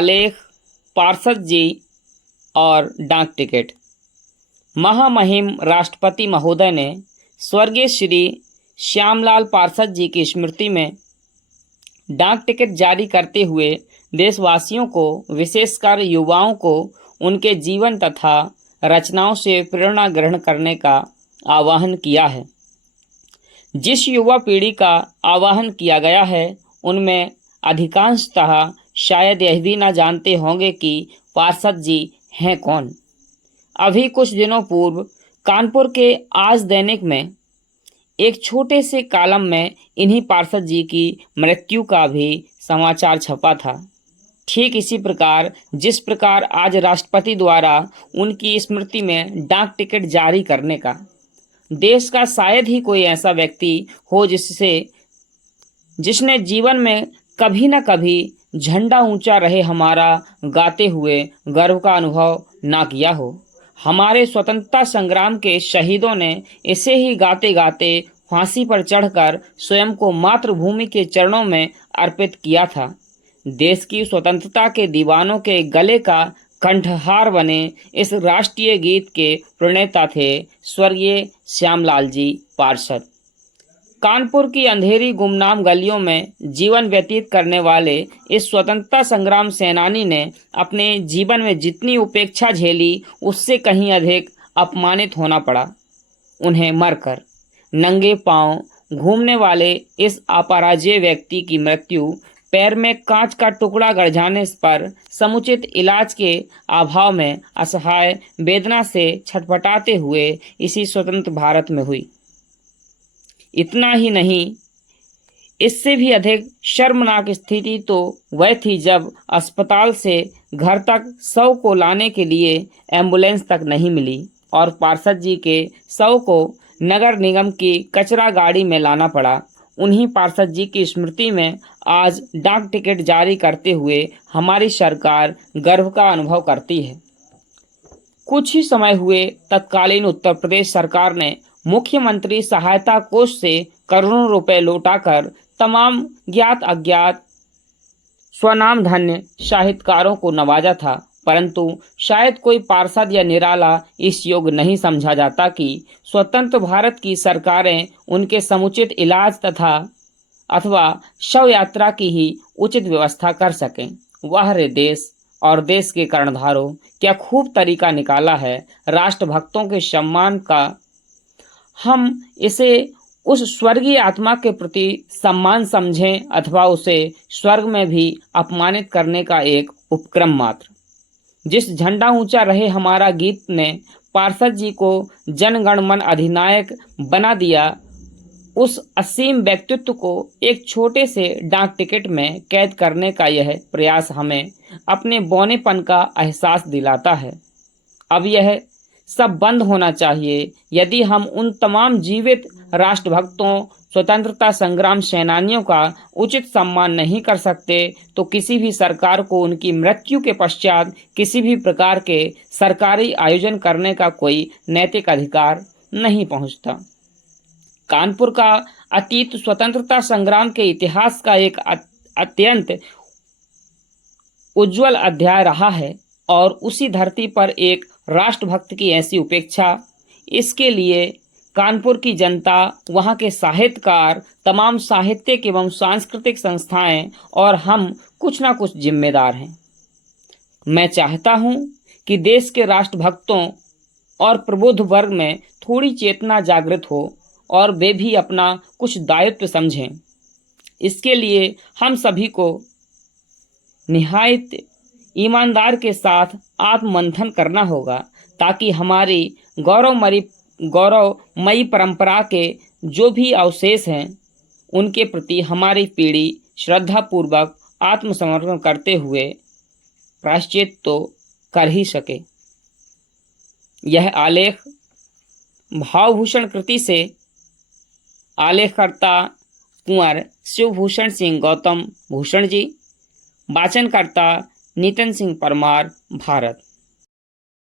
आलेख, पार्षद जी और डाक टिकट। महामहिम राष्ट्रपति महोदय ने स्वर्गीय श्री श्यामलाल पार्षद जी की स्मृति में डाक टिकट जारी करते हुए देशवासियों को, विशेषकर युवाओं को, उनके जीवन तथा रचनाओं से प्रेरणा ग्रहण करने का आह्वान किया है। जिस युवा पीढ़ी का आह्वान किया गया है उनमें अधिकांशतः शायद यह भी न जानते होंगे कि पार्षद जी हैं कौन। अभी कुछ दिनों पूर्व कानपुर के आज दैनिक में एक छोटे से कॉलम में इन्हीं पार्षद जी की मृत्यु का भी समाचार छपा था। ठीक इसी प्रकार जिस प्रकार आज राष्ट्रपति द्वारा उनकी स्मृति में डाक टिकट जारी करने का देश का शायद ही कोई ऐसा व्यक्ति हो जिसने जीवन में कभी न कभी झंडा ऊंचा रहे हमारा गाते हुए गर्व का अनुभव ना किया हो। हमारे स्वतंत्रता संग्राम के शहीदों ने इसे ही गाते गाते फांसी पर चढ़कर स्वयं को मातृभूमि के चरणों में अर्पित किया था। देश की स्वतंत्रता के दीवानों के गले का कंठहार बने इस राष्ट्रीय गीत के प्रणेता थे स्वर्गीय श्यामलाल जी पार्षद। कानपुर की अंधेरी गुमनाम गलियों में जीवन व्यतीत करने वाले इस स्वतंत्रता संग्राम सेनानी ने अपने जीवन में जितनी उपेक्षा झेली उससे कहीं अधिक अपमानित होना पड़ा। उन्हें मरकर नंगे पांव घूमने वाले इस अपराजेय व्यक्ति की मृत्यु पैर में कांच का टुकड़ा गड़ जाने पर समुचित इलाज के अभाव में असहाय वेदना से छटपटाते हुए इसी स्वतंत्र भारत में हुई। इतना ही नहीं, इससे भी अधिक शर्मनाक स्थिति तो वह थी जब अस्पताल से घर तक शव को लाने के लिए एम्बुलेंस तक नहीं मिली और पार्षद जी के शव को नगर निगम की कचरा गाड़ी में लाना पड़ा। उन्हीं पार्षद जी की स्मृति में आज डाक टिकट जारी करते हुए हमारी सरकार गर्व का अनुभव करती है। कुछ ही समय हुए तत्कालीन उत्तर प्रदेश सरकार ने मुख्यमंत्री सहायता कोष से करोड़ों रुपए लौटाकर तमाम ज्ञात अज्ञात स्वनाम धन्य साहित्यकारों को नवाजा था, परंतु शायद कोई पार्षद या निराला इस योग्य नहीं समझा जाता कि स्वतंत्र भारत की सरकारें उनके समुचित इलाज तथा अथवा शव यात्रा की ही उचित व्यवस्था कर सकें। वह रे देश और देश के कर्णधारों, क्या खूब तरीका निकाला है राष्ट्रभक्तों के सम्मान का। हम इसे उस स्वर्गीय आत्मा के प्रति सम्मान समझें अथवा उसे स्वर्ग में भी अपमानित करने का एक उपक्रम मात्र। जिस झंडा ऊंचा रहे हमारा गीत ने पार्षद जी को जनगण मन अधिनायक बना दिया, उस असीम व्यक्तित्व को एक छोटे से डाक टिकट में कैद करने का यह प्रयास हमें अपने बौनेपन का एहसास दिलाता है। अब यह सब बंद होना चाहिए। यदि हम उन तमाम जीवित राष्ट्रभक्तों, स्वतंत्रता संग्राम सेनानियों का उचित सम्मान नहीं कर सकते तो किसी भी सरकार को उनकी मृत्यु के पश्चात किसी भी प्रकार के सरकारी आयोजन करने का कोई नैतिक अधिकार नहीं पहुंचता। कानपुर का अतीत स्वतंत्रता संग्राम के इतिहास का एक अत्यंत उज्जवल अध्याय रहा है और उसी धरती पर एक राष्ट्रभक्त की ऐसी उपेक्षा, इसके लिए कानपुर की जनता, वहाँ के साहित्यकार, तमाम साहित्यिक एवं सांस्कृतिक संस्थाएं और हम कुछ ना कुछ जिम्मेदार हैं। मैं चाहता हूँ कि देश के राष्ट्रभक्तों और प्रबुद्ध वर्ग में थोड़ी चेतना जागृत हो और वे भी अपना कुछ दायित्व समझें। इसके लिए हम सभी को निहायत ईमानदार के साथ आत्ममंथन करना होगा ताकि हमारी गौरवमयी परंपरा के जो भी अवशेष हैं उनके प्रति हमारी पीढ़ी श्रद्धापूर्वक आत्मसमर्पण करते हुए प्रायश्चित तो कर ही सके। यह आलेख भावभूषण कृति से आलेखकर्ता कुंवर शिवभूषण सिंह गौतम भूषण जी, वाचनकर्ता नितिन सिंह परमार, भारत।